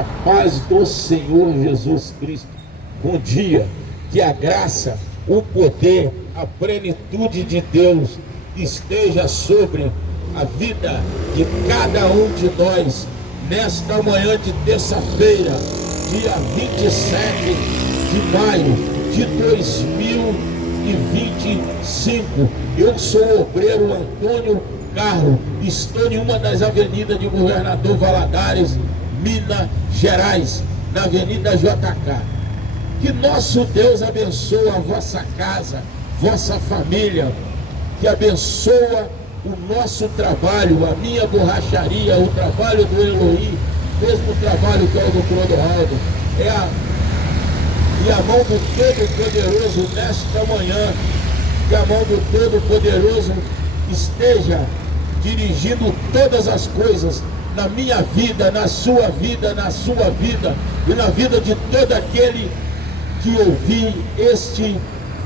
A paz do Senhor Jesus Cristo. Bom dia, que a graça, o poder, a plenitude de Deus esteja sobre a vida de cada um de nós nesta manhã de terça-feira, dia 27 de maio de 2025. Eu sou o obreiro Antônio Carlos, estou em uma das avenidas de Governador Valadares, Minas Gerais, na Avenida JK. Que nosso Deus abençoe a vossa casa, vossa família, que abençoa o nosso trabalho, a minha borracharia, o trabalho do Eloí, mesmo trabalho que é o do Clodoaldo. E a mão do Todo-Poderoso nesta manhã, que a mão do Todo-Poderoso esteja dirigindo todas as coisas na minha vida, na sua vida e na vida de todo aquele que ouvir este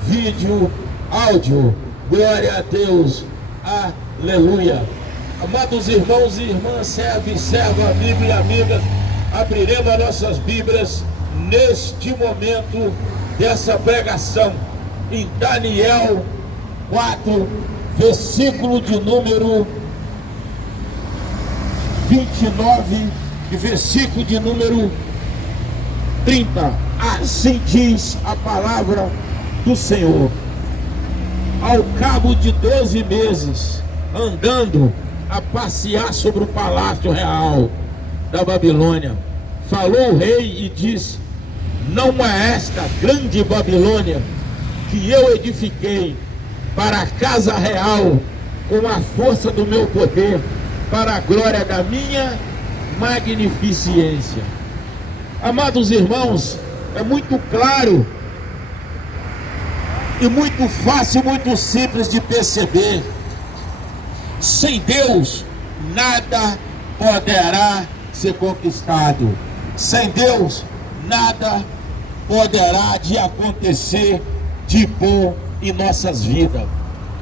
vídeo áudio. Glória a Deus, aleluia. Amados irmãos e irmãs, servo e serva, amigo e amiga, abriremos as nossas Bíblias neste momento dessa pregação em Daniel 4, versículo de número 29 e versículo de número 30. Assim diz a palavra do Senhor. Ao cabo de 12 meses, andando a passear sobre o palácio real da Babilônia, falou o rei e disse: não é esta grande Babilônia que eu edifiquei para a casa real com a força do meu poder, para a glória da minha magnificência. Amados irmãos, é muito claro e muito fácil, muito simples de perceber. Sem Deus, nada poderá ser conquistado. Sem Deus, nada poderá de acontecer de bom em nossas vidas.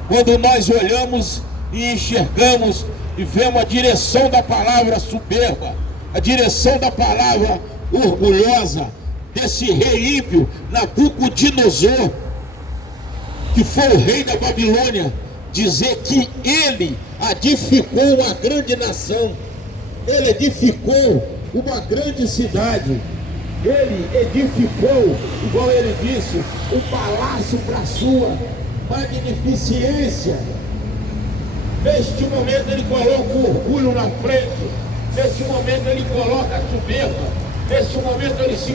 Quando nós olhamos e enxergamos e vemos a direção da palavra soberba, a direção da palavra orgulhosa desse rei ímpio, Nabucodonosor, que foi o rei da Babilônia, dizer que ele edificou uma grande nação, ele edificou uma grande cidade, ele edificou, igual ele disse, um palácio para sua magnificência. Neste momento ele coloca o orgulho na frente, neste momento ele coloca a soberba, neste momento ele se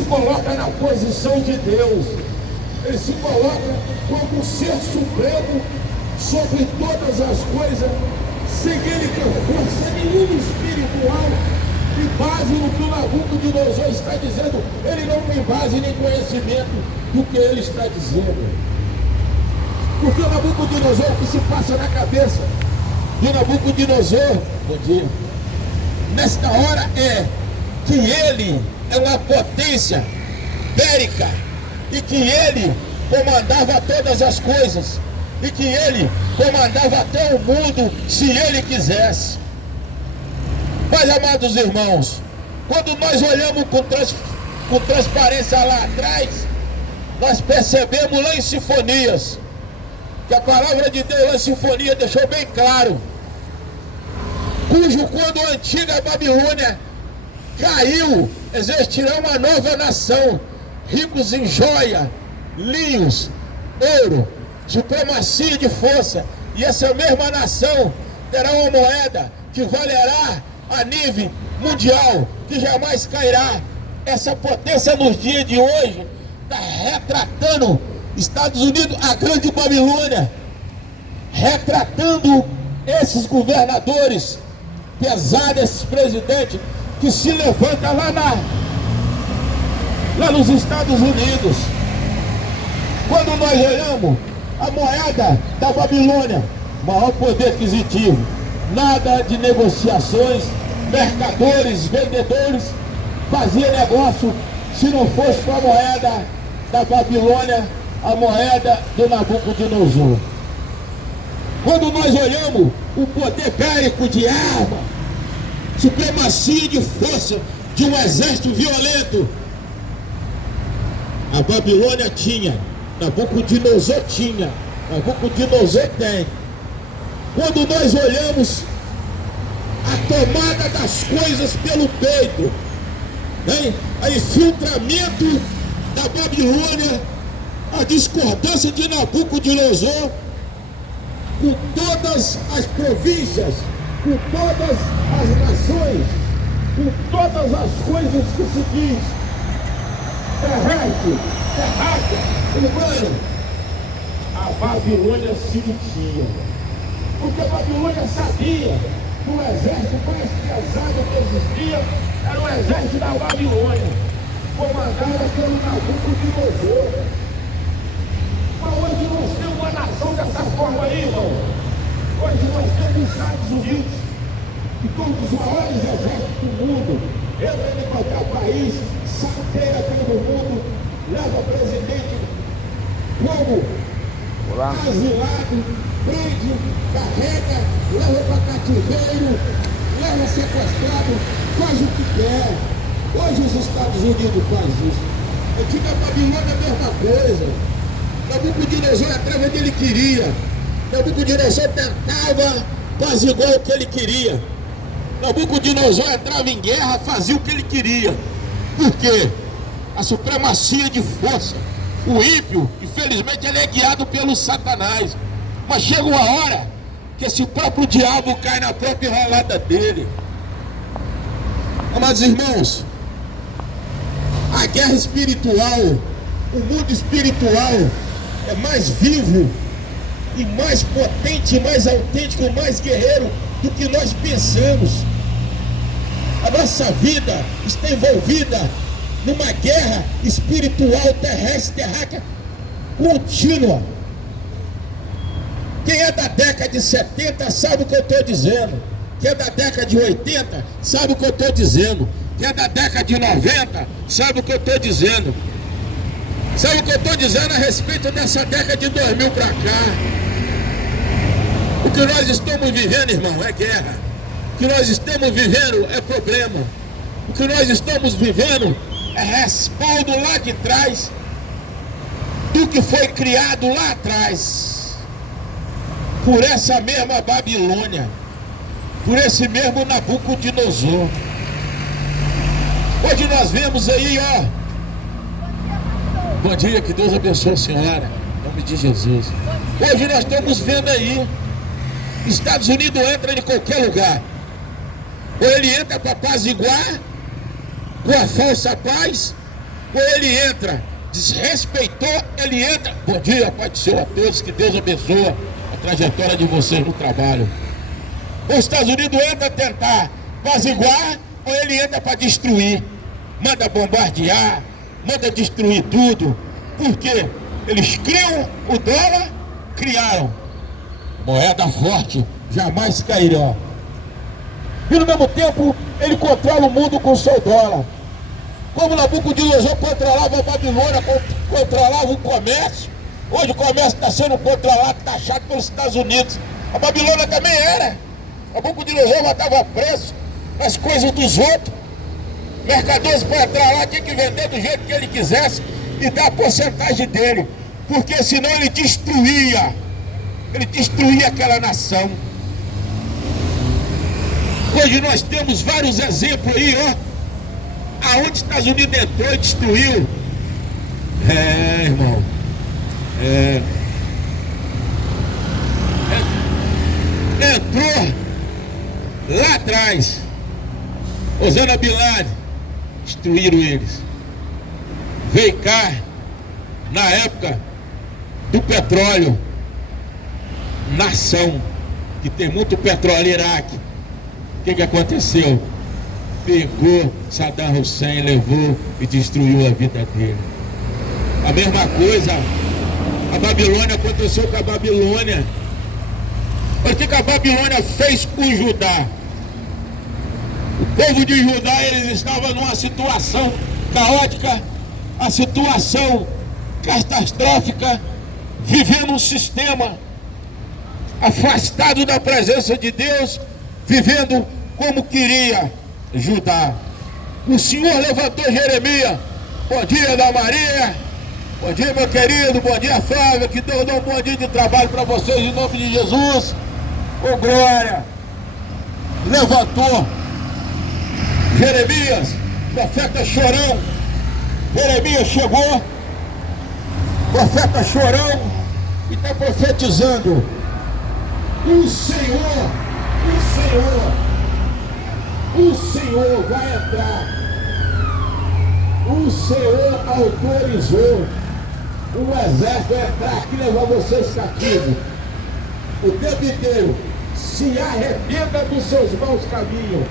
coloca na posição de Deus, ele se coloca como um ser supremo sobre todas as coisas, sem ele ter força nenhuma espiritual e base no que o Nabucodonosor está dizendo. Ele não tem base nem conhecimento do que ele está dizendo. Porque o Nabucodonosor, o que se passa na cabeça de Nabucodonosor, bom dia, nesta hora é que ele é uma potência bélica e que ele comandava todas as coisas e que ele comandava até o mundo se ele quisesse. Mas, amados irmãos, quando nós olhamos com transparência lá atrás, nós percebemos lá em Sinfonias, que a palavra de Deus lá em Sinfonia deixou bem claro, quando a antiga Babilônia caiu, existirá uma nova nação, ricos em joia, linhos, ouro, supremacia de força, e essa mesma nação terá uma moeda que valerá a nível mundial, que jamais cairá. Essa potência nos dias de hoje está retratando Estados Unidos, a grande Babilônia, retratando esses governadores pesados, esses presidentes que se levantam lá nos Estados Unidos. Quando nós olhamos a moeda da Babilônia, maior poder aquisitivo, nada de negociações, mercadores, vendedores faziam negócio se não fosse com a moeda da Babilônia, a moeda do Nabucodonosor. Quando nós olhamos o poder bélico de arma, supremacia de força de um exército violento. A Babilônia tinha, Nabucodonosor tinha, Nabucodonosor tem. Quando nós olhamos a tomada das coisas pelo peito, né? A infiltramento da Babilônia, a discordância de Nabucodonosor com todas as províncias, com todas as nações, com todas as coisas que se diz terrestre, terráquea, humana, a Babilônia se metia. Porque a Babilônia sabia que o exército mais pesado que existia era o exército da Babilônia, comandado pelo Nabucodonosor. Mas hoje nós temos uma nação dessa forma aí, irmão. Hoje nós temos os Estados Unidos, que todos os maiores exércitos do mundo, entra em qualquer país, saqueia pelo mundo, leva presidente como asilado, prende, carrega, leva para cativeiro, leva sequestrado, faz o que quer. Hoje os Estados Unidos fazem isso. A antiga Babilônia é a mesma coisa. Nabucodonosor entrava onde ele queria. Nabucodonosor tentava fazer igual o que ele queria. Nabucodonosor entrava em guerra, fazia o que ele queria. Por quê? A supremacia de força. O ímpio, infelizmente, ele é guiado pelo Satanás. Mas chega uma hora que esse próprio diabo cai na própria enrolada dele. Amados irmãos, a guerra espiritual, o mundo espiritual é mais vivo e mais potente, mais autêntico, mais guerreiro do que nós pensamos. A nossa vida está envolvida numa guerra espiritual, terrestre, terráquea, contínua. Quem é da década de 70 sabe o que eu estou dizendo. Quem é da década de 80 sabe o que eu estou dizendo. Quem é da década de 90 sabe o que eu estou dizendo. Sabe o que eu estou dizendo a respeito dessa década de 2000 para cá? O que nós estamos vivendo, irmão, é guerra. O que nós estamos vivendo é problema. O que nós estamos vivendo é respaldo lá de trás do que foi criado lá atrás por essa mesma Babilônia, por esse mesmo Nabucodonosor. Hoje nós vemos aí, ó. Bom dia, que Deus abençoe a senhora, em nome de Jesus. Hoje nós estamos vendo aí, Estados Unidos entra em qualquer lugar. Ou ele entra para apaziguar com a falsa paz, ou ele entra, desrespeitou, ele entra. Bom dia, Pai do Senhor a todos, que Deus abençoe a trajetória de vocês no trabalho. Os Estados Unidos entra a tentar apaziguar, ou ele entra para destruir, manda bombardear, manda destruir tudo. Por quê? Eles criam o dólar, criaram moeda forte, jamais cairá. E no mesmo tempo, ele controla o mundo com o seu dólar. Como Nabucodonosor controlava a Babilônia, controlava o comércio, hoje o comércio está sendo controlado, taxado pelos Estados Unidos. A Babilônia também era. Nabucodonosor matava preço nas coisas dos outros. Mercadores para entrar lá tinha que vender do jeito que ele quisesse e dar a porcentagem dele, porque senão ele destruía aquela nação. Hoje nós temos vários exemplos aí, ó, aonde os Estados Unidos entrou e destruiu. Irmão, entrou lá atrás, Osama Bin Laden, destruíram eles. Veio cá, na época do petróleo, nação que tem muito petróleo, Iraque. O que aconteceu? Pegou Saddam Hussein, levou e destruiu a vida dele. A mesma coisa, a Babilônia, aconteceu com a Babilônia. Olha o que a Babilônia fez com Judá. O povo de Judá, eles estavam numa situação caótica, a situação catastrófica, vivendo um sistema afastado da presença de Deus, vivendo como queria Judá. O Senhor levantou Jeremias. Bom dia, Ana Maria. Bom dia, meu querido. Bom dia, Flávia. Que Deus dê um bom dia de trabalho para vocês em nome de Jesus. Ô, glória. Levantou Jeremias, profeta chorão. Jeremias chegou, profeta chorão, e está profetizando. O Senhor vai entrar. O Senhor autorizou um exército a entrar aqui e levar vocês cativos. O tempo inteiro. Se arrependa dos seus maus caminhos.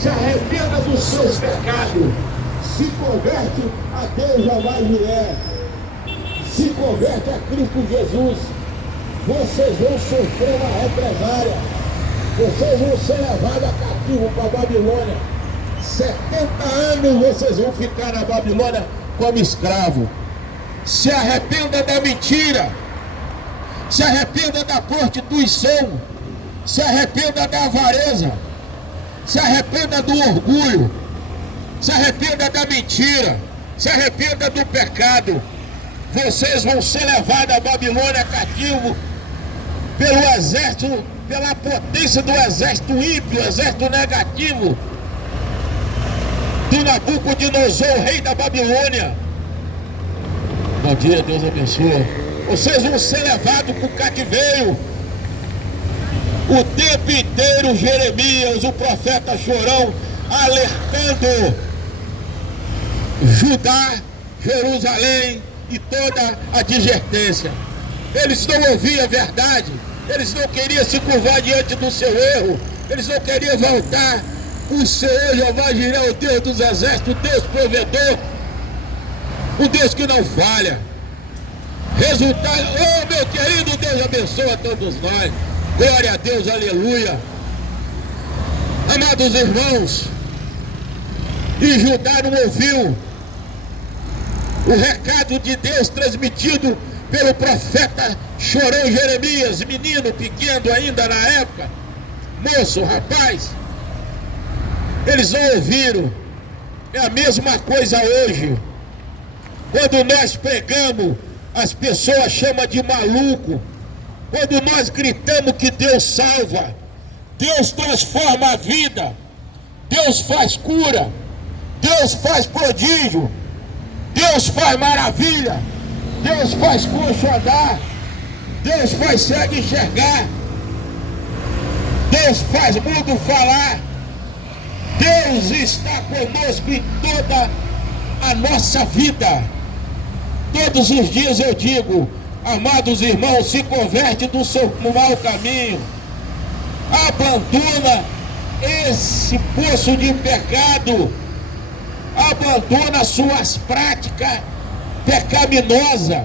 Se arrependa dos seus pecados. Se converte a Deus jamais vier. Se converte a Cristo Jesus. Vocês vão sofrer uma represária. Vocês vão ser levados a cativo para a Babilônia. 70 anos vocês vão ficar na Babilônia como escravo. Se arrependa da mentira. Se arrependa da prostituição. Se arrependa da avareza. Se arrependa do orgulho. Se arrependa da mentira. Se arrependa do pecado. Vocês vão ser levados à Babilônia cativo pelo exército, pela potência do exército ímpio, exército negativo do Nabucodonosor, rei da Babilônia. Bom dia, Deus abençoe. Vocês vão ser levados para o cativeiro. O tempo inteiro Jeremias, o profeta chorão, alertando Judá, Jerusalém e toda a advertência. Eles não ouviam a verdade. Eles não queriam se curvar diante do seu erro. Eles não queriam voltar. O Senhor Jeová Jireh, o Deus dos exércitos, o Deus provedor, o Deus que não falha. Resultado, oh meu querido, Deus abençoe a todos nós. Glória a Deus, aleluia. Amados irmãos, e Judá não ouviu o recado de Deus transmitido pelo profeta chorão Jeremias, menino pequeno ainda na época, moço, rapaz. Eles não ouviram. É a mesma coisa hoje. Quando nós pregamos, as pessoas chamam de maluco. Quando nós gritamos que Deus salva, Deus transforma a vida, Deus faz cura, Deus faz prodígio, Deus faz maravilha, Deus faz coxo andar, Deus faz cego enxergar, Deus faz mudo falar. Deus está conosco em toda a nossa vida. Todos os dias eu digo, amados irmãos, se converte do seu mau caminho, abandona esse poço de pecado, abandona suas práticas pecaminosas,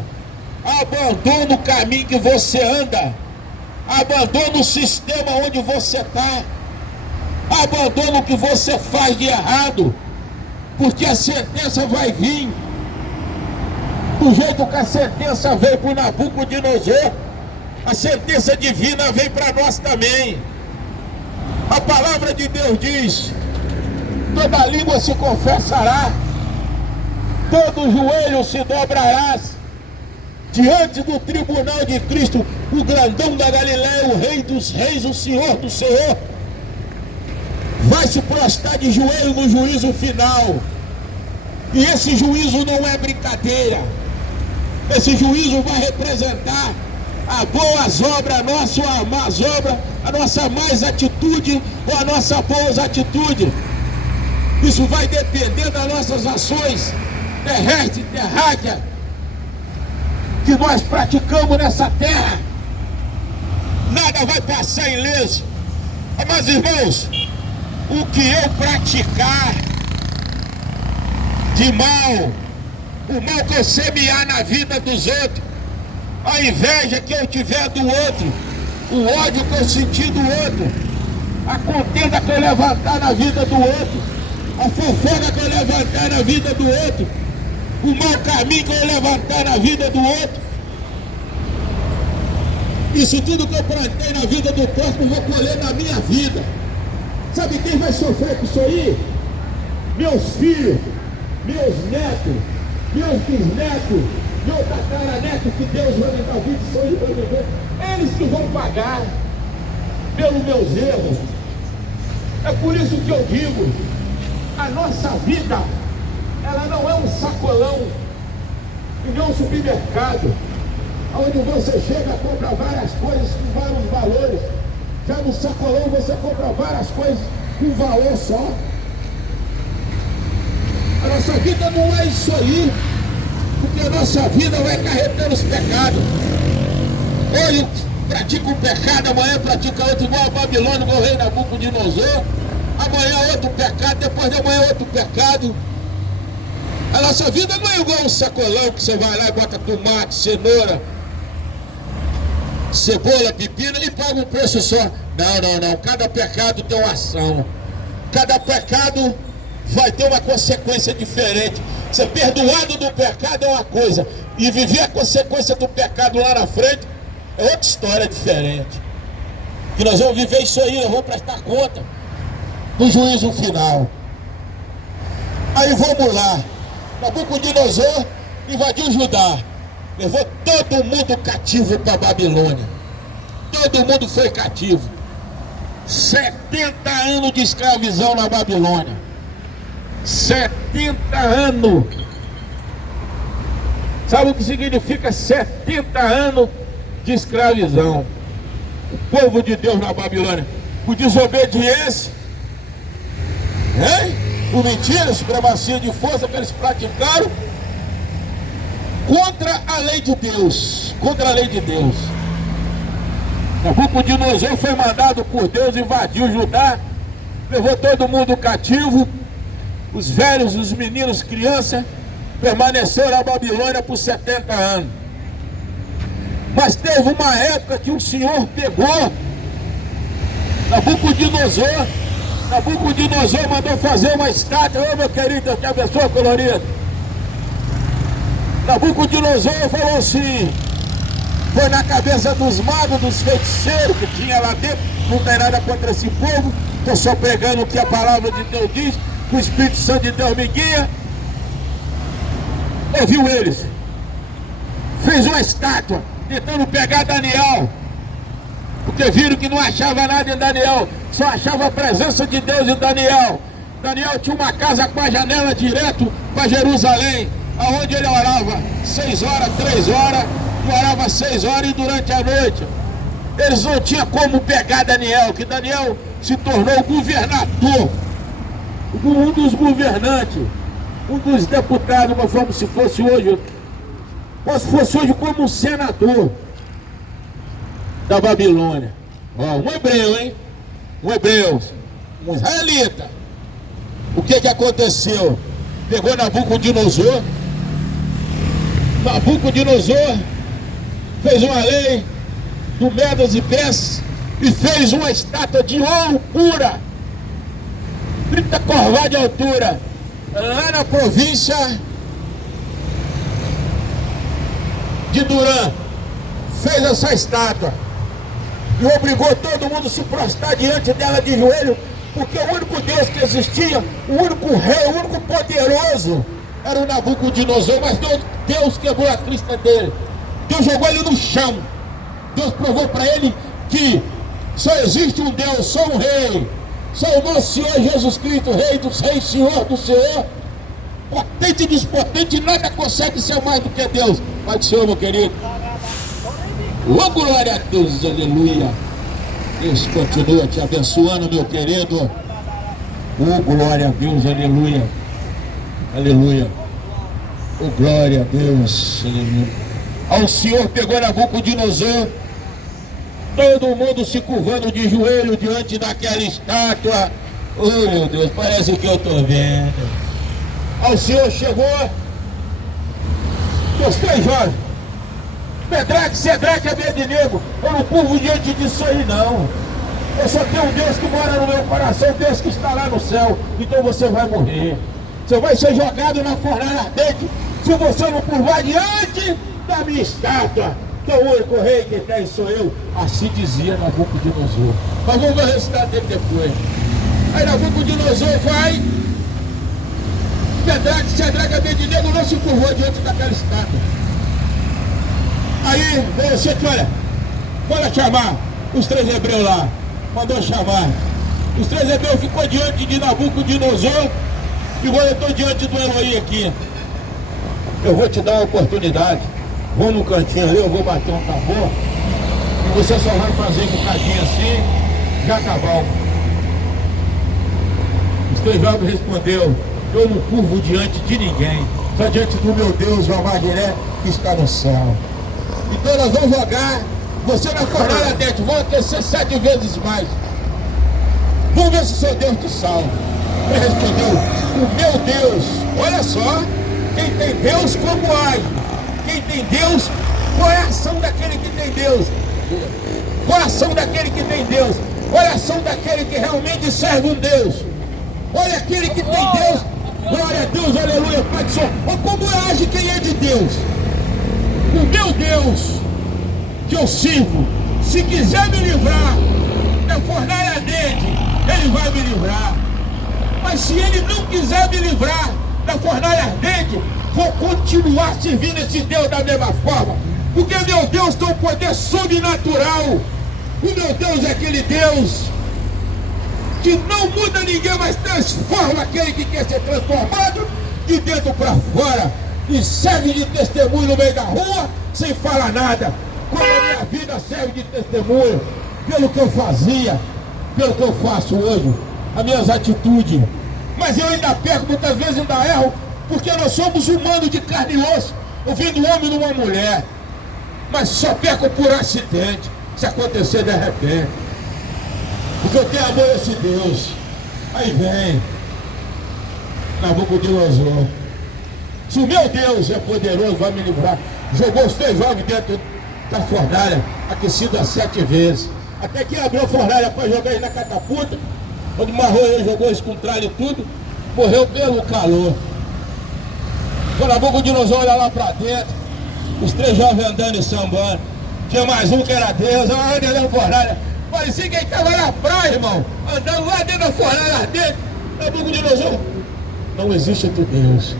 abandona o caminho que você anda, abandona o sistema onde você está, abandona o que você faz de errado, porque a sentença vai vir. Do jeito que a sentença veio para o Nabucodonosor, a sentença divina vem para nós também. A palavra de Deus diz: toda língua se confessará, todo joelho se dobrará diante do tribunal de Cristo, o grandão da Galileia, o rei dos reis, o senhor do senhor, vai se prostrar de joelho no juízo final. E esse juízo não é brincadeira. Esse juízo vai representar a boas obras, a nossa más obra, a nossa mais atitude ou a nossa boas atitude. Isso vai depender das nossas ações terrestres e terráqueas que nós praticamos nessa terra. Nada vai passar ileso. Mas irmãos, o que eu praticar de mal, o mal que eu semear na vida dos outros, a inveja que eu tiver do outro, o ódio que eu sentir do outro, a contenda que eu levantar na vida do outro, a fofoca que eu levantar na vida do outro, o mau caminho que eu levantar na vida do outro, isso tudo que eu plantei na vida do próximo, eu vou colher na minha vida. Sabe quem vai sofrer com isso aí? Meus filhos, meus netos, meus bisnetos, meu tataraneto, que Deus vai me dar vida, isso aí vai viver. Eles que vão pagar pelos meus erros. É por isso que eu digo, a nossa vida, ela não é um sacolão e nem um supermercado, onde você chega a comprar várias coisas com vários valores. Já no sacolão você compra várias coisas com valor só. A nossa vida não é isso aí, porque a nossa vida vai acarretando os pecados. Hoje pratica um pecado, amanhã pratica outro, igual a Babilônia, igual o rei Nabucodonosor. Amanhã outro pecado, depois de amanhã outro pecado. A nossa vida não é igual um sacolão que você vai lá e bota tomate, cenoura, cebola, pepino e paga um preço só. Não. Cada pecado tem uma ação. Cada pecado vai ter uma consequência diferente. Ser perdoado do pecado é uma coisa, e viver a consequência do pecado lá na frente é outra história diferente. E nós vamos viver isso aí, nós vamos prestar conta no juízo final. Aí vamos lá. Nabucodonosor invadiu Judá, levou todo mundo cativo para a Babilônia. Todo mundo foi cativo. 70 anos de escravidão na Babilônia. 70 anos. Sabe o que significa 70 anos de escravidão? O povo de Deus na Babilônia, por desobediência, por mentira, supremacia de força que eles praticaram contra a lei de Deus. Contra a lei de Deus. Nabucodonosor foi mandado por Deus, invadiu Judá, levou todo mundo cativo. Os velhos, os meninos, crianças, permaneceram na Babilônia por 70 anos. Mas teve uma época que o Senhor pegou Nabucodonosor. Nabucodonosor mandou fazer uma estátua. Ô meu querido, Deus te abençoe, colorido. Nabucodonosor falou assim, foi na cabeça dos magos, dos feiticeiros que tinha lá dentro. Não tem nada contra esse povo, estou só pregando o que a palavra de Deus diz, que o Espírito Santo de Deus me guia. Ouviu eles, fez uma estátua tentando pegar Daniel, porque viram que não achava nada em Daniel, só achava a presença de Deus em Daniel. Daniel tinha uma casa com a janela direto para Jerusalém, aonde ele orava 6 horas, 3 horas, orava 6 horas e durante a noite. Eles não tinham como pegar Daniel, que Daniel se tornou governador, um dos governantes, um dos deputados, como se fosse hoje, como um senador da Babilônia. Um hebreu, hein? Um hebreu, um israelita. O que aconteceu? Pegou Nabucodonosor. Nabucodonosor fez uma lei do Medas e Persas e fez uma estátua de ouro pura, 30 corvas de altura, lá na província de Durã. Fez essa estátua e obrigou todo mundo a se prostrar diante dela de joelho, porque o único Deus que existia, o único rei, o único poderoso era o Nabucodonosor. Mas Deus quebrou a crista dele, Deus jogou ele no chão. Deus provou para ele que só existe um Deus, só um rei, só o nosso Senhor Jesus Cristo, Rei dos Reis, Senhor do Senhor, potente e despotente, nada consegue ser mais do que Deus. Pai do Senhor, meu querido. Oh, glória a Deus, aleluia. Deus continua te abençoando, meu querido. Oh, glória a Deus, aleluia. Aleluia. Oh, glória a Deus, aleluia. Ao Senhor pegou Nabucodonosor, todo mundo se curvando de joelho diante daquela estátua. Oh, meu Deus, parece que eu estou vendo. Ao Senhor chegou, meus 3 jovens, Medraque, Sedraque e Abednego, eu não curvo diante disso aí não. Eu só tenho um Deus que mora no meu coração, Deus que está lá no céu. Então você vai morrer, você vai ser jogado na fornalha ardente, se você não curvar diante da minha estátua. Que o único rei que tem sou eu. Assim dizia Nabucodonosor. Mas vamos ver o resultado dele depois. Aí Nabucodonosor vai. Sadraque, Abednego não se curvou diante daquela estátua. Aí veio assim, olha, bora chamar os 3 hebreus lá. Mandou chamar. Os 3 hebreus ficou diante de Nabucodonosor. E agora eu estou diante do Elohim aqui. Eu vou te dar uma oportunidade. Vou no cantinho ali, eu vou bater um tambor. E você só vai fazer um bocadinho assim, já tá bom. Os 3 jovens respondeu: eu não curvo diante de ninguém, só diante do meu Deus, o Magiré, que está no céu. Então nós vamos jogar você na fornalha dentro, vão aquecer 7 vezes mais. Vamos ver se o seu Deus te salva. Ele respondeu: o meu Deus. Olha só, quem tem Deus como age. Quem tem Deus, qual é a ação daquele que tem Deus? Qual é a ação daquele que tem Deus? Qual é a ação daquele que realmente serve um Deus? Olha aquele que tem Deus. Glória a Deus, aleluia, Pai do Senhor. Olha como age quem é de Deus. O meu Deus que eu sirvo, se quiser me livrar da fornalha dele, ele vai me livrar. Mas se ele não quiser me livrar da fornalha ardente, vou continuar servindo esse Deus da mesma forma. Porque meu Deus tem um poder sobrenatural. O meu Deus é aquele Deus que não muda ninguém, mas transforma aquele que quer ser transformado de dentro para fora. E serve de testemunho no meio da rua, sem falar nada. Como a minha vida serve de testemunho, pelo que eu fazia, pelo que eu faço hoje, as minhas atitudes. Mas eu ainda perco, muitas vezes ainda erro, porque nós somos humanos de carne e osso. Eu vim do homem e de uma mulher, mas só perco por acidente, se acontecer de repente. Porque eu tenho amor a esse Deus. Aí vem Nabucodonosor. Se o meu Deus é poderoso, vai me livrar. Jogou os 3 jovens dentro da fornalha, aquecido 7 vezes. Até que abriu a fornalha para jogar ele na catapulta. Quando marrou ele, jogou isso com tralha e tudo, morreu pelo calor. Quando Nabucodonosor olha lá para dentro, os 3 jovens andando e sambando. Tinha mais um que era Deus, olha dentro da fornalha. Parecia que ele estava na praia, irmão, andando lá dentro da fornalha ardente. Nabucodonosor: não existe outro Deus.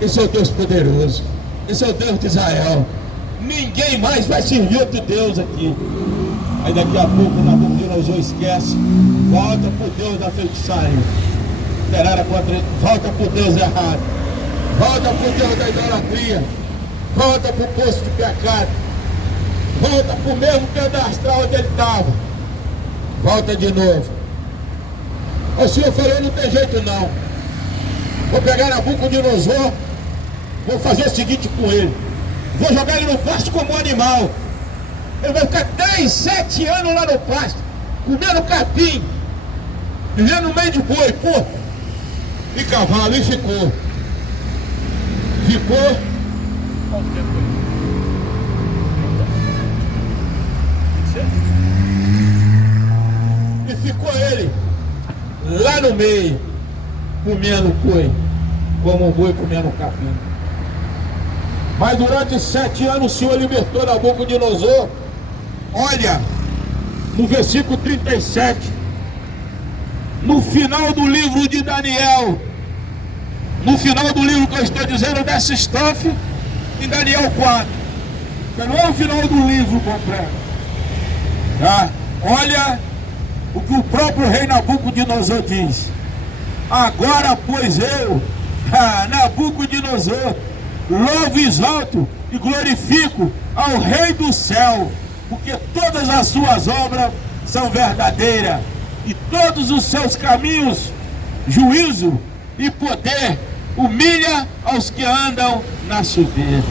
Esse é o Deus poderoso. Esse é o Deus de Israel. Ninguém mais vai servir outro Deus aqui. Aí daqui a pouco Nabucodonosor esquece, volta para o Deus da feitiçaria, volta para o Deus errado, volta para o Deus da idolatria, volta para o poço de pecado, volta para o mesmo pedastral onde ele estava, volta de novo. O Senhor falou: não tem jeito não, vou pegar Nabucodonosor, vou fazer o seguinte com ele, vou jogar ele no pasto como um animal. Ele vai ficar 3, 7 anos lá no pasto, comendo capim, vivendo no meio de boi, porco e cavalo. E ficou. Quanto tempo foi? E ficou ele lá no meio, comendo boi, como um boi comendo capim. Mas durante 7 anos o Senhor libertou Nabucodonosor. Olha, no versículo 37, no final do livro de Daniel, no final do livro que eu estou dizendo dessa estrofe, em Daniel 4, que não é o final do livro completo, tá? Olha o que o próprio rei Nabucodonosor diz: agora, pois eu, Nabucodonosor, louvo, exalto e glorifico ao Rei do céu, porque todas as suas obras são verdadeiras, e todos os seus caminhos, juízo e poder, humilha aos que andam na soberba.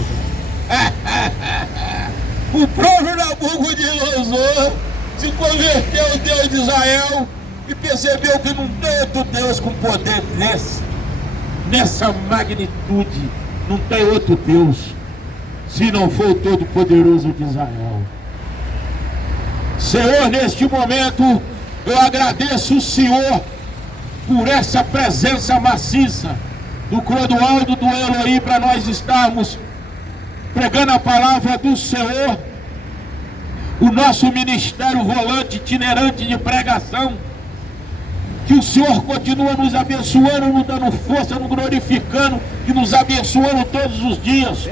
O próprio Nabucodonosor se converteu ao Deus de Israel e percebeu que não tem outro Deus com poder nessa magnitude. Não tem outro Deus, se não for o Todo-Poderoso de Israel. Senhor, neste momento, eu agradeço o Senhor por essa presença maciça do Clodoaldo, do Elohim, para nós estarmos pregando a palavra do Senhor. O nosso ministério volante itinerante de pregação Que o Senhor continua nos abençoando, nos dando força, nos glorificando e nos abençoando todos os dias.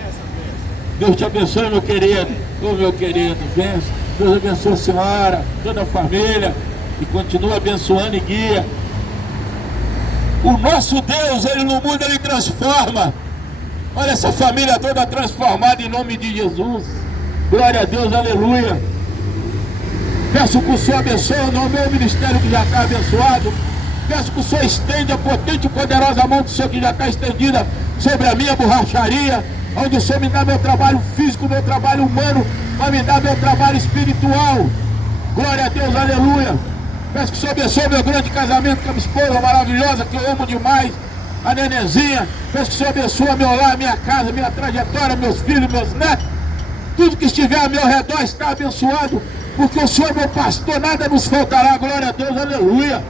Deus te abençoe, meu querido. Ô meu querido, Deus abençoe a senhora, toda a família, e continua abençoando e guia. O nosso Deus, Ele não muda, Ele transforma. Olha essa família toda transformada em nome de Jesus. Glória a Deus, aleluia. Peço que o Senhor abençoe o meu ministério que já está abençoado. Peço que o Senhor estenda a potente e poderosa mão do Senhor que já está estendida sobre a minha borracharia, onde o Senhor me dá meu trabalho físico, meu trabalho humano, vai me dar meu trabalho espiritual. Glória a Deus, aleluia. Peço que o Senhor abençoe meu grande casamento com a minha esposa maravilhosa, que eu amo demais, a Nenezinha. Peço que o Senhor abençoe meu lar, minha casa, minha trajetória, meus filhos, meus netos. Tudo que estiver ao meu redor está abençoado, porque o Senhor é meu pastor, nada nos faltará. Glória a Deus, aleluia.